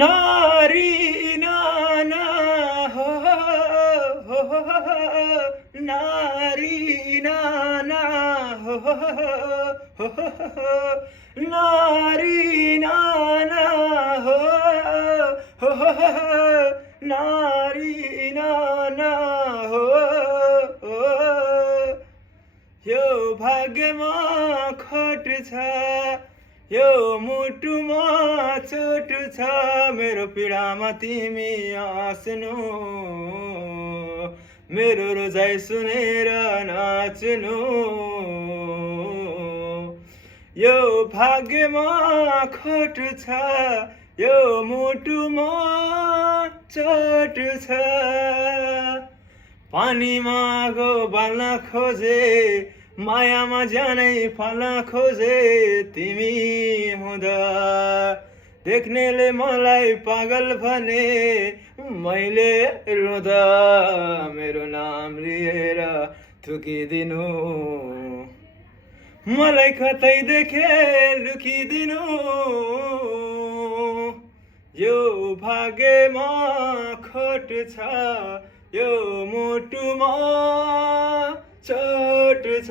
नारी नाना हो, हो, हो, नारी नाना हो, हो, हो, नारी नाना हो, हो, नारी नाना हो, यो भाग्यमा खोट छ, यो मुटुमा चोट छ, मेरो पीडामा तिमी हाँस्नु, मेरो रोजाइ सुनेर नाच्नु। यो भाग्यमा खोट छ, यो मुटुमा चोट छ, पानीमा गो बाल्न खोजे, मायामा ज्यानै फाल्न खोजे, तिमी हुँदा देख्नेले मलाई पागल भने, मैले रुँदा मेरो नाम लिएर थुकिदिनु, मलाई कतै देखे लुकिदिनु। यो भाग्यमा खोट छ, यो मुटुमा चोट छ।